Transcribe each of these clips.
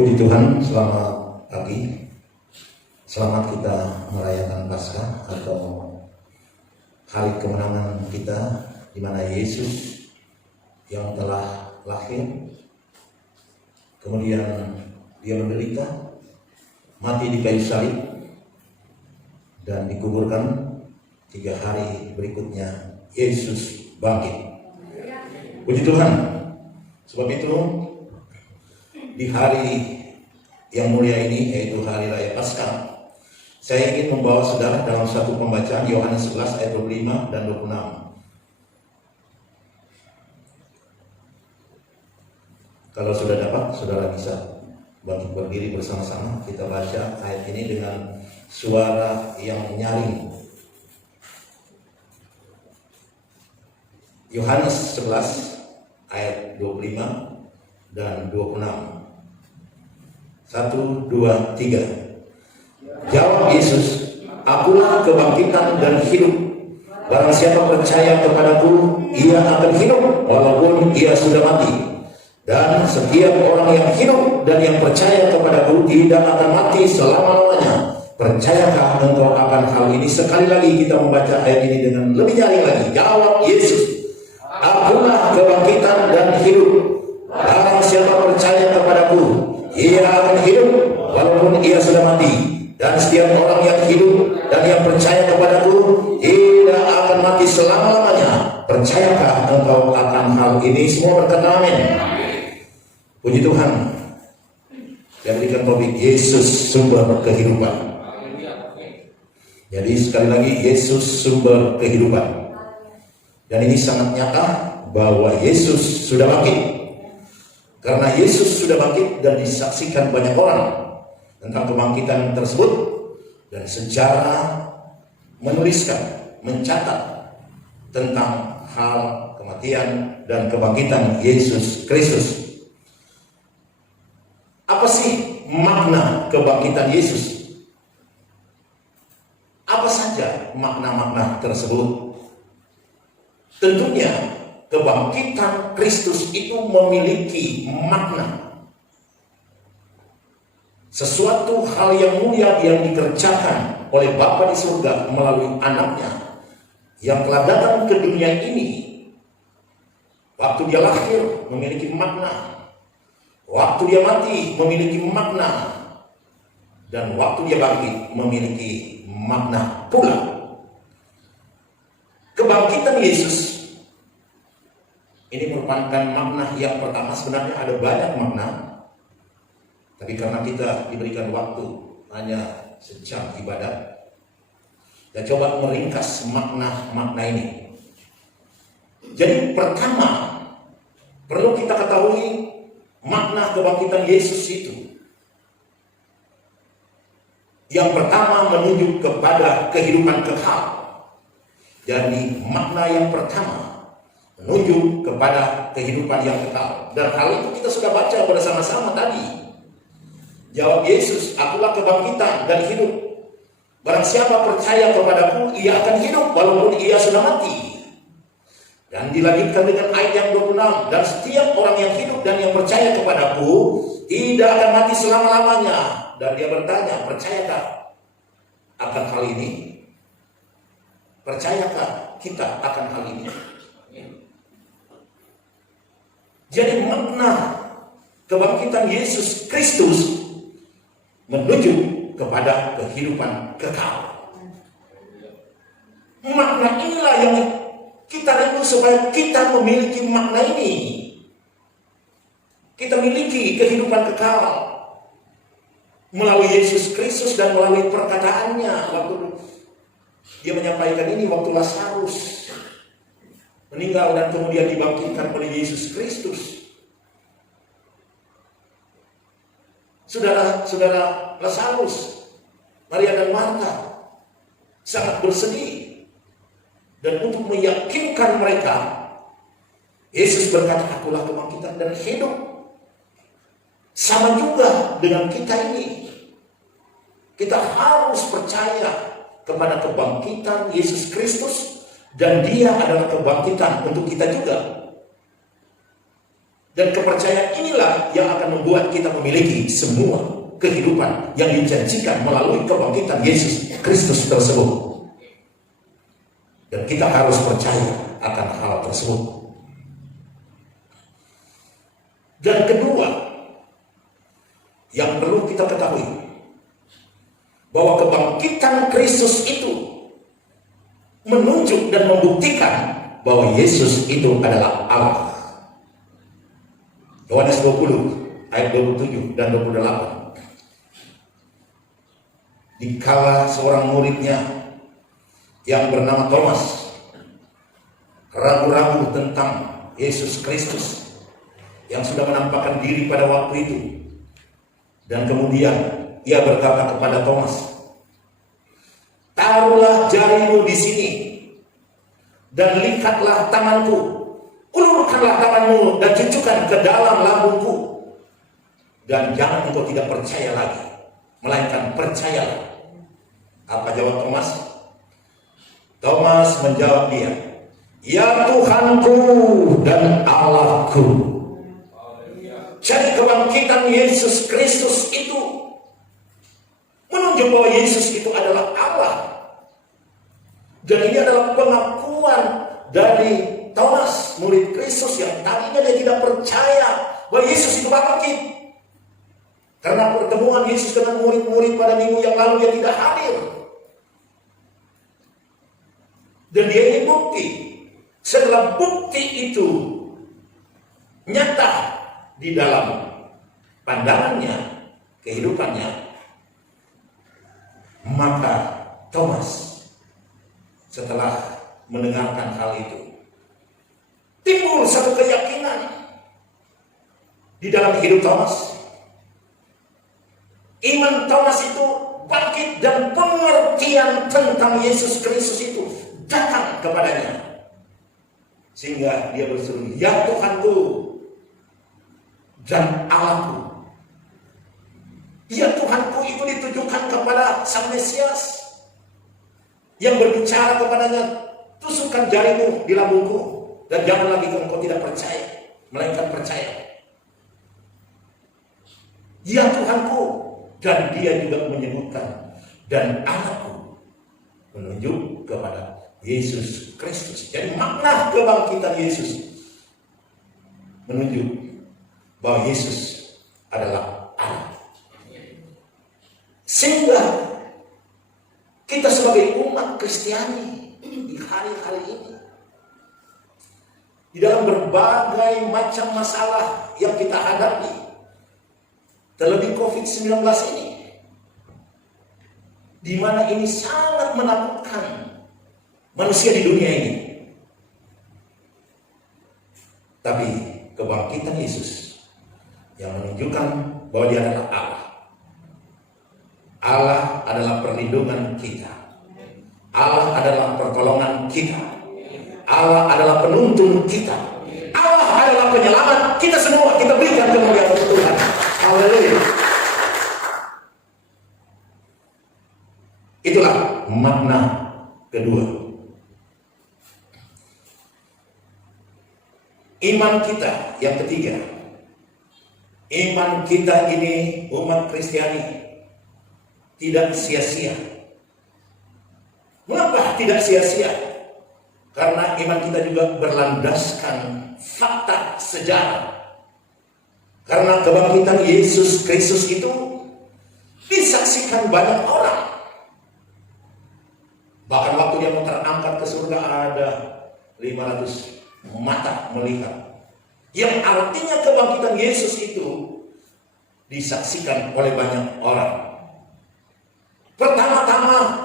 Puji Tuhan, selamat pagi. Selamat kita merayakan Paskah atau hari kemenangan kita, di mana Yesus yang telah lahir, kemudian dia menderita, mati di kayu salib, dan dikuburkan. 3 hari berikutnya Yesus bangkit. Puji Tuhan. Sebab itu di hari yang mulia ini, yaitu hari raya Paskah, saya ingin membawa saudara dalam satu pembacaan Yohanes 11 ayat 25 dan 26. Kalau sudah dapat, saudara bisa bangkit berdiri bersama-sama. Kita baca ayat ini dengan suara yang nyaring. Yohanes 11 ayat 25 dan 26. 1, 2, 3. Jawab Yesus, "Akulah kebangkitan dan hidup. Barang siapa percaya kepadaku, ia akan hidup walaupun ia sudah mati. Dan setiap orang yang hidup dan yang percaya kepadaku tidak akan mati selama-lamanya." Percayakah engkau akan hal ini? Sekali lagi kita membaca ayat ini dengan lebih nyaring lagi. Jawab Yesus, "Akulah kebangkitan dan hidup. Barang siapa percaya kepadaku, ia akan hidup walaupun ia sudah mati. Dan setiap orang yang hidup dan yang percaya kepadaku tidak akan mati selama-lamanya. Percayakah engkau akan hal ini?" Semua berkata amin. Puji Tuhan. Saya berikan topik Yesus sumber kehidupan. Jadi sekali lagi, Yesus sumber kehidupan. Dan ini sangat nyata bahwa Yesus sudah bangkit. Karena Yesus sudah bangkit dan disaksikan banyak orang tentang kebangkitan tersebut, dan sejarah menuliskan, mencatat tentang hal kematian dan kebangkitan Yesus Kristus. Apa sih makna kebangkitan Yesus? Apa saja makna-makna tersebut? Tentunya kebangkitan Kristus itu memiliki makna. Sesuatu hal yang mulia yang dikerjakan oleh Bapa di surga melalui anaknya yang telah datang ke dunia ini. Waktu dia lahir memiliki makna. Waktu dia mati memiliki makna. Dan waktu dia bangkit memiliki makna pula. Kebangkitan Yesus ini merupakan makna yang pertama. Sebenarnya ada banyak makna, tapi karena kita diberikan waktu hanya sejam ibadat, saya coba meringkas makna-makna ini. Jadi pertama, perlu kita ketahui makna kebangkitan Yesus itu. Yang pertama menunjuk kepada kehidupan kekal. Jadi makna yang pertama menunjuk kepada kehidupan yang kekal. Dan hal itu kita sudah baca bersama-sama tadi. Jawab Yesus, "Akulah kebangkitan dan hidup. Barang siapa percaya kepadaku, ia akan hidup walaupun ia sudah mati." Dan dilanjutkan dengan ayat yang 26. "Dan setiap orang yang hidup dan yang percaya kepadaku tidak akan mati selama-lamanya." Dan dia bertanya, percayakah akan hal ini? Percayakah kita akan hal ini? Jadi makna kebangkitan Yesus Kristus menuju kepada kehidupan kekal. Makna inilah yang kita rindu supaya kita memiliki makna ini. Kita miliki kehidupan kekal melalui Yesus Kristus dan melalui perkataannya. Waktu dia menyampaikan ini, waktu Lazarus meninggal dan kemudian dibangkitkan oleh Yesus Kristus. Saudara-saudara Lazarus, Maria dan Marta sangat bersedih. Dan untuk meyakinkan mereka, Yesus berkata, "Akulah kebangkitan dan hidup." Sama juga dengan kita ini. Kita harus percaya kepada kebangkitan Yesus Kristus, dan dia adalah kebangkitan untuk kita juga. Dan kepercayaan inilah yang akan membuat kita memiliki semua kehidupan yang dijanjikan melalui kebangkitan Yesus Kristus tersebut. Dan kita harus percaya akan hal tersebut. Dan kedua, yang perlu kita ketahui, bahwa kebangkitan Kristus itu menunjuk dan membuktikan bahwa Yesus itu adalah Allah. Yohanes 20 ayat 27 dan 28. Dikala seorang muridnya yang bernama Thomas ragu-ragu tentang Yesus Kristus yang sudah menampakkan diri pada waktu itu, dan kemudian ia berkata kepada Thomas, "Taruhlah jarimu di sini dan lihatlah tanganku, ulurkanlah tanganmu dan cucukkan ke dalam lambungku, dan jangan engkau tidak percaya lagi, melainkan percayalah." Apa jawab Thomas? Thomas menjawab dia, "Ya Tuhanku dan Allahku." Jadi kebangkitan Yesus Kristus itu menunjuk bahwa Yesus itu adalah Allah. Dan ini adalah pengakuan dari Thomas, murid Kristus yang tadinya dia tidak percaya bahwa Yesus itu bangkit. Karena pertemuan Yesus dengan murid-murid pada minggu yang lalu dia tidak hadir. Dan dia ingin bukti. Setelah bukti itu nyata di dalam pandangannya, kehidupannya, maka Thomas setelah mendengarkan hal itu, timbul satu keyakinan di dalam hidup Thomas. Iman Thomas itu bangkit dan pengertian tentang Yesus Kristus itu datang kepadanya. Sehingga dia berseru, "Ya Tuhanku dan Allahku." Ya Tuhanku itu ditujukan kepada Sang Mesias yang berbicara kepadanya, "Tusukkan jarimu di lambungku dan jangan lagi engkau tidak percaya, melainkan percaya." Ya Tuhanku, dan dia juga menyebutkan dan Allahku, menunjuk kepada Yesus Kristus. Jadi makna kebangkitan Yesus menunjuk bahwa Yesus adalah Allah. Sehingga kita sebagai umat Kristiani di hari-hari ini, di dalam berbagai macam masalah yang kita hadapi, terlebih COVID-19 ini, di mana ini sangat menakutkan manusia di dunia ini. Tapi kebangkitan Yesus yang menunjukkan bahwa dia adalah Allah. Allah adalah perlindungan kita. Allah adalah pertolongan kita. Allah adalah penuntun kita. Allah adalah penyelamat kita semua. Kita berikan kemuliaan untuk Tuhan. Haleluya. Itulah makna kedua. Iman kita yang ketiga. Iman kita ini umat Kristiani tidak sia-sia. Mengapa tidak sia-sia? Karena iman kita juga berlandaskan fakta sejarah. Karena kebangkitan Yesus Kristus itu disaksikan banyak orang. Bahkan waktu dia mau terangkat ke surga ada 500 mata melihat. Yang artinya kebangkitan Yesus itu disaksikan oleh banyak orang. Pertama-tama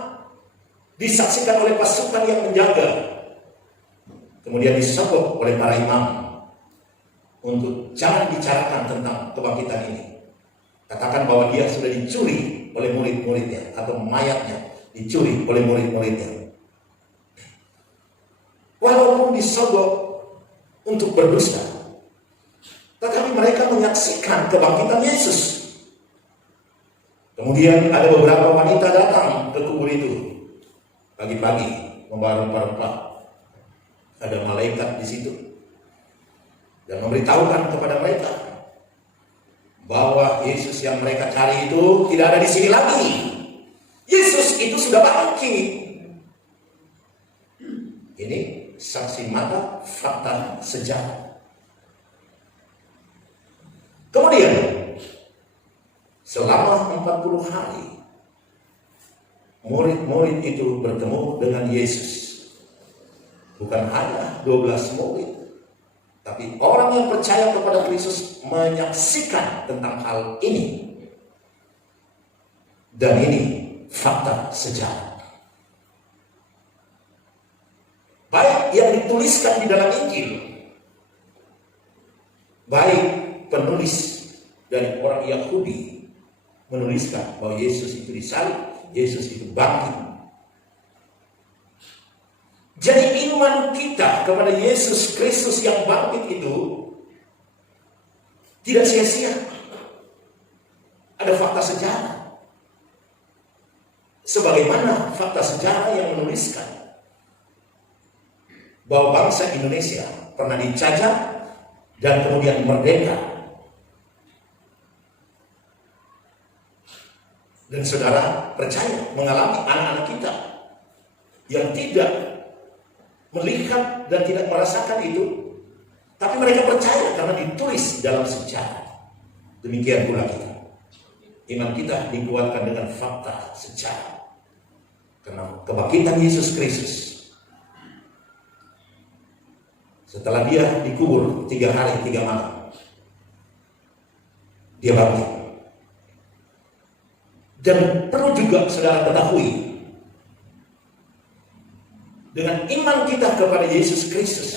disaksikan oleh pasukan yang menjaga. Kemudian disogok oleh para imam untuk jangan bicarakan tentang kebangkitan ini. Katakan bahwa dia sudah dicuri oleh murid-muridnya, atau mayatnya dicuri oleh murid-muridnya. Walaupun disogok untuk berdusta, tetapi mereka menyaksikan kebangkitan Yesus. Kemudian ada beberapa wanita datang ke kubur itu pagi-pagi membawa rempah-rempah. Ada malaikat di situ. dan memberitahukan kepada mereka bahwa Yesus yang mereka cari itu tidak ada di sini lagi. Yesus itu sudah bangkit. Ini saksi mata, fakta sejarah. Kemudian selama 40 hari murid-murid itu bertemu dengan Yesus. Bukan hanya 12 murid, tapi orang yang percaya kepada Kristus menyaksikan tentang hal ini. Dan ini fakta sejarah. Baik yang dituliskan di dalam Injil, baik penulis dari orang Yahudi menuliskan bahwa Yesus itu disalib, Yesus itu bangkit. Jadi iman kita kepada Yesus Kristus yang bangkit itu tidak sia-sia. Ada fakta sejarah. Sebagaimana fakta sejarah yang menuliskan bahwa bangsa Indonesia pernah dijajah dan kemudian merdeka. Dan saudara percaya mengalami anak-anak kita yang tidak melihat dan tidak merasakan itu, tapi mereka percaya karena ditulis dalam sejarah. Demikian pula kita. Iman kita dikuatkan dengan fakta sejarah. Karena kebangkitan Yesus Kristus, setelah dia dikubur 3 hari 3 malam, dia bangkit. Dan perlu juga saudara ketahui, dengan iman kita kepada Yesus Kristus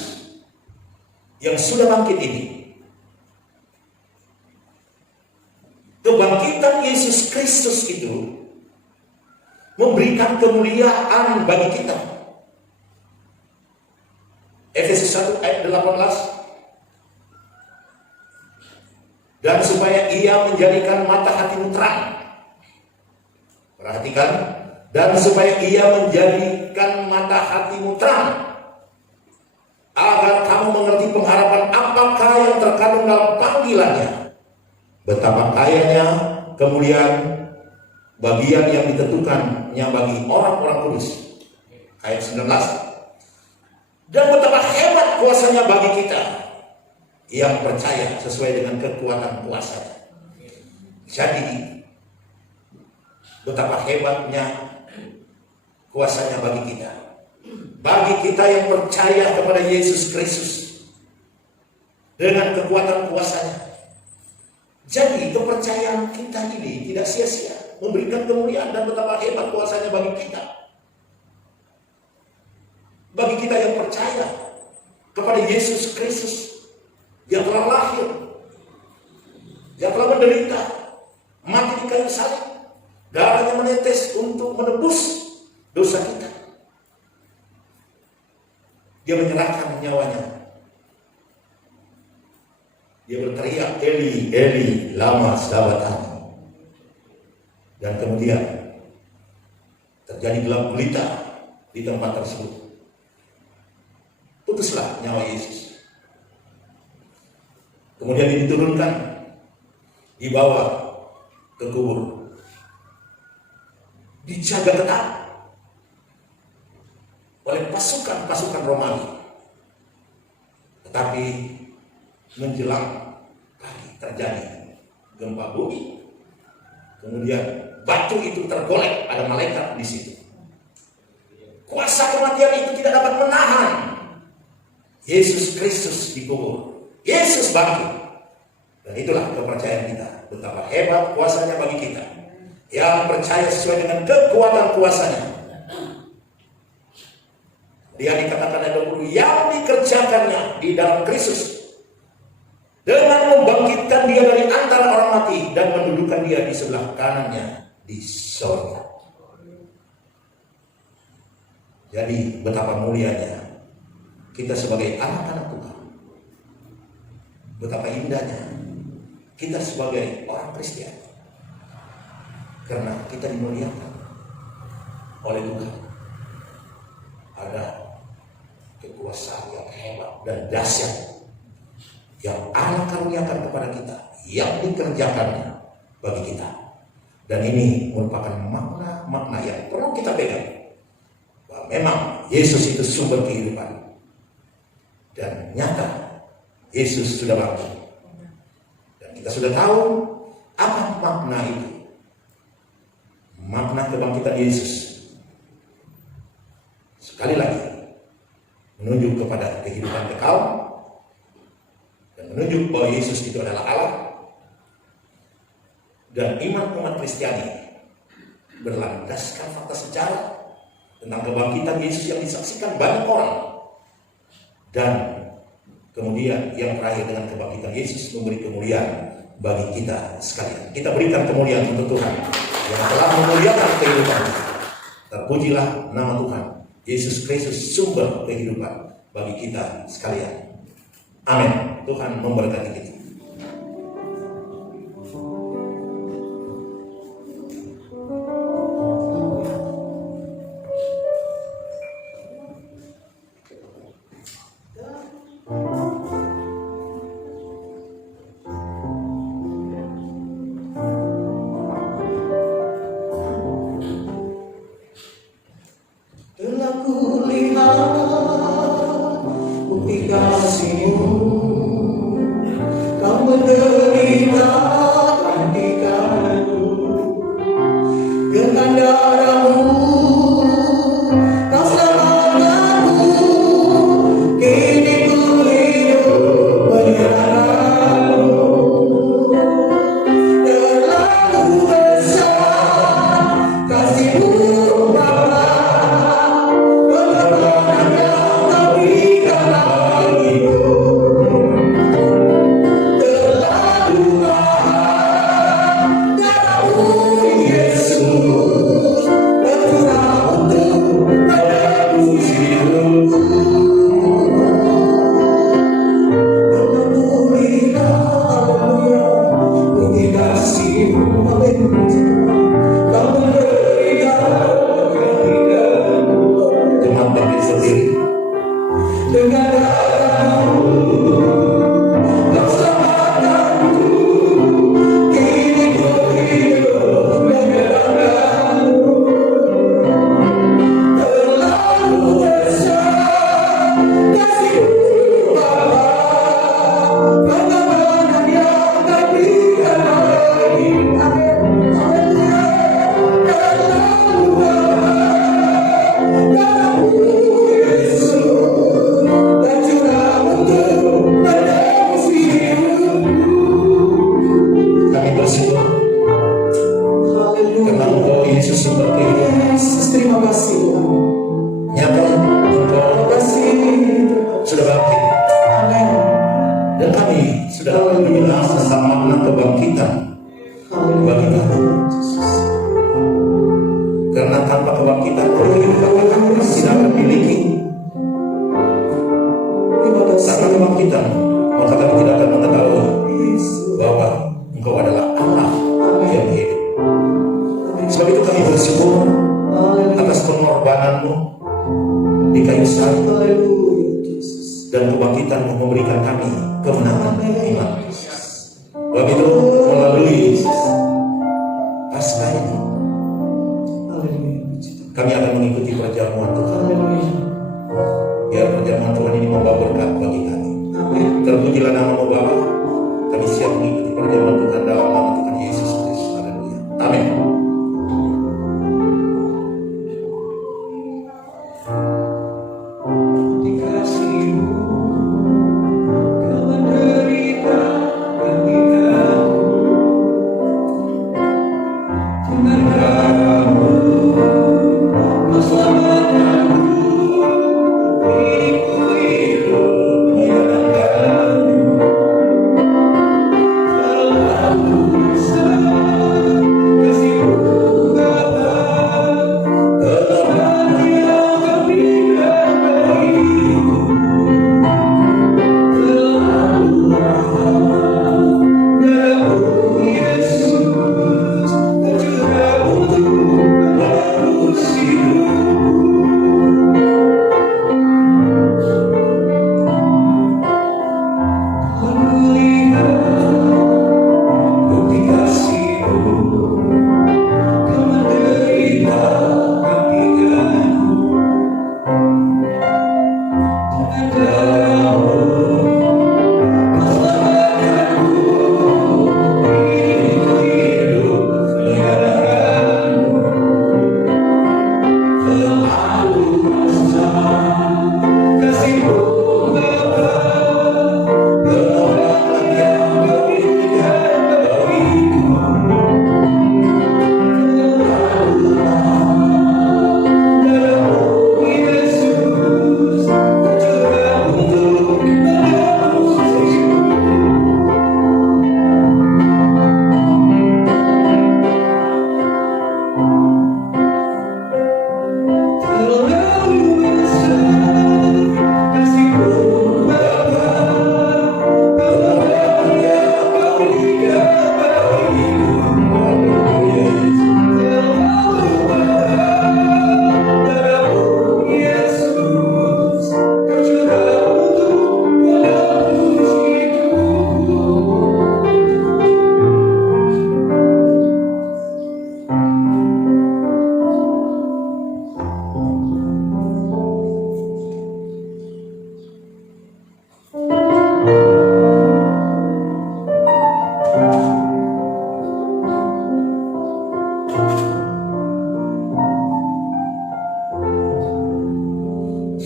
yang sudah bangkit ini, kebangkitan Yesus Kristus itu memberikan kemuliaan bagi kita. Efesus 1 ayat 18. Dan supaya ia menjadikan mata hatimu terang. Perhatikan, dan supaya ia menjadikan mata hatimu terang, agar kamu mengerti pengharapan apakah yang terkandung dalam panggilannya, betapa kayanya kemuliaan bagian yang ditentukannya bagi orang-orang kudus. Ayat 19. Dan betapa hebat kuasanya bagi kita yang percaya sesuai dengan kekuatan kuasanya. Jadi betapa hebatnya kuasanya bagi kita. Bagi kita yang percaya kepada Yesus Kristus dengan kekuatan kuasanya. Jadi kepercayaan kita ini tidak sia-sia, memberikan kemuliaan dan betapa hebat kuasanya bagi kita. Bagi kita yang percaya kepada Yesus Kristus yang telah lahir, yang telah menderita, mati di kayu salib, darahnya menetes untuk menebus dosa kita. Dia menyerahkan nyawanya. Dia berteriak, Eli, Eli, lama sabachthani. Dan kemudian terjadi gelap gulita di tempat tersebut. Putuslah nyawa Yesus. Kemudian diturunkan, dibawa ke kubur, dijaga ketat oleh pasukan-pasukan Romawi. Tetapi menjelang pagi terjadi gempa bumi, kemudian batu itu tergolek, ada malaikat di situ. Kuasa kematian itu tidak dapat menahan Yesus Kristus dikubur. Yesus bangkit. Dan itulah kepercayaan kita. Betapa hebat kuasanya bagi kita yang percaya sesuai dengan kekuatan kuasanya. Dia dikatakan ayat 20, yang dikerjakannya di dalam Kristus dengan membangkitkan dia dari antara orang mati dan mendudukan dia di sebelah kanannya di surga. Jadi betapa mulianya kita sebagai anak-anak Tuhan. Betapa indahnya kita sebagai orang Kristen, karena kita dimuliakan oleh Tuhan. Ada kekuasaan yang hebat dan dahsyat yang Allah karuniakan kepada kita, yang dikerjakannya bagi kita. Dan ini merupakan makna yang perlu kita pegang, bahwa memang Yesus itu sumber kehidupan, dan nyata Yesus sudah bangkit. Dan kita sudah tahu apa makna itu. Makna kebangkitan Yesus sekali lagi menuju kepada kehidupan kekal dan menuju bahwa Yesus itu adalah Allah. Dan iman umat Kristiani berlandaskan fakta sejarah tentang kebangkitan Yesus yang disaksikan banyak orang. Dan kemudian yang terakhir, dengan kebangkitan Yesus memberi kemuliaan bagi kita sekalian. Kita berikan kemuliaan untuk Tuhan yang telah memuliakan kehidupan. Terpujilah nama Tuhan Yesus Kristus, sumber kehidupan bagi kita sekalian. Amin. Tuhan memberkati kita.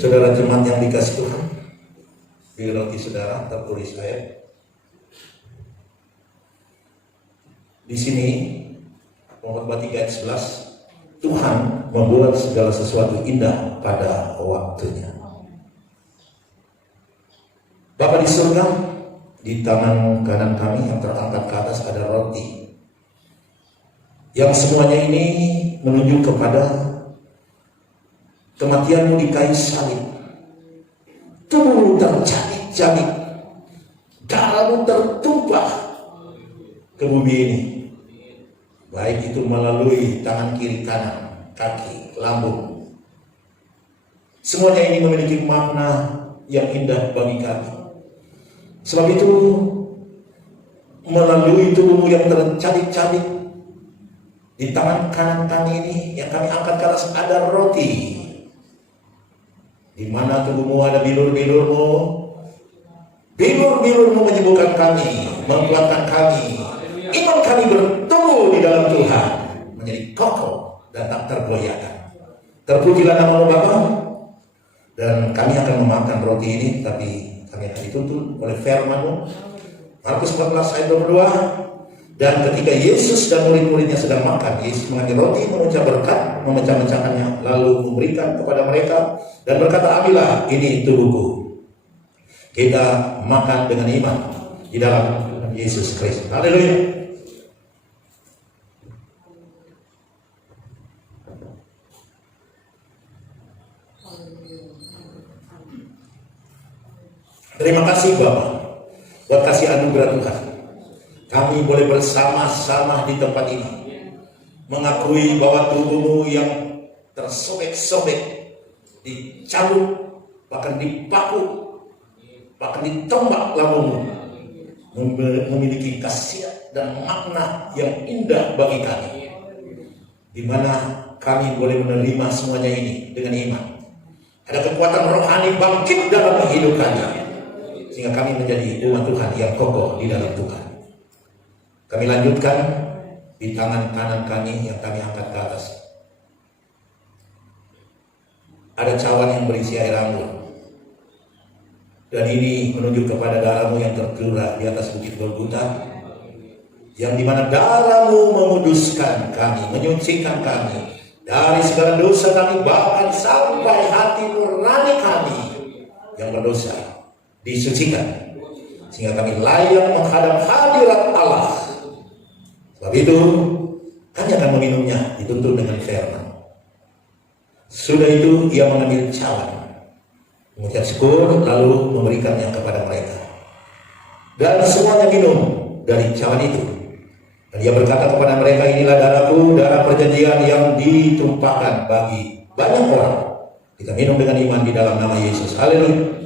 Saudara jemaat yang dikasih Tuhan, di roti saudara tertulis ayat. Di sini Khotbah 3 ayat 11, Tuhan membuat segala sesuatu indah pada waktunya. Bapa di surga, di tangan kanan kami yang terangkat ke atas ada roti, yang semuanya ini menunjuk kepada kematian-Mu di kayu salib. Tubuh-Mu tercabik-cabik, darah-Mu tertumpah ke bumi ini, baik itu melalui tangan kiri, kanan, kaki, lambung. Semuanya ini memiliki makna yang indah bagi kami. Sebab itu melalui tubuh-Mu yang tercabik-cabik di tangan kanan kami ini yang kami angkat ke atas ada roti, di mana tubuh-Mu ada bilur-bilur-Mu. Bilur-bilur-Mu menyembuhkan kami, menguatkan kami. Iman kami bertumbuh di dalam Tuhan, menjadi kokoh dan tak tergoyahkan. Terpujilah nama-Mu Bapa. Dan kami akan memakan roti ini, tapi kami akan dituntun oleh firman-Mu. Markus 14 ayat 22. Dan ketika Yesus dan murid-muridnya sedang makan, Yesus mengambil roti, mengucap berkat, memecah-mecahkannya, lalu memberikan kepada mereka dan berkata, ambillah, ini tubuhku. Kita makan dengan iman di dalam Yesus Kristus. Haleluya. Terima kasih Bapak buat kasih anugerah Tuhan. Kami boleh bersama-sama di tempat ini mengakui bahwa tubuh-Mu yang tersobek-sobek, dicabut, bahkan dipaku, bahkan ditombak lambung-Mu, memiliki khasiat dan makna yang indah bagi kami, di mana kami boleh menerima semuanya ini dengan iman. Ada kekuatan rohani bangkit dalam kehidupannya, sehingga kami menjadi umat Tuhan yang kokoh di dalam Tuhan. Kami lanjutkan di tangan kanan kami yang kami angkat ke atas. Ada cawan yang berisi air anggur. Dan ini menunjuk kepada darah-Mu yang tercurah di atas bukit Golgota, yang dimana darah-Mu memuduskan kami, menyucikan kami dari segala dosa kami, bahkan sampai hati nurani kami yang berdosa disucikan, sehingga kami layak menghadap hadirat Allah. Sebab itu kami akan meminumnya dituntun dengan firman. Sudah itu ia mengambil cawan, mengucap syukur, lalu memberikannya kepada mereka, dan semuanya minum dari cawan itu. Dan ia berkata kepada mereka, inilah darahku, darah perjanjian yang ditumpahkan bagi banyak orang. Kita minum dengan iman di dalam nama Yesus. Haleluya.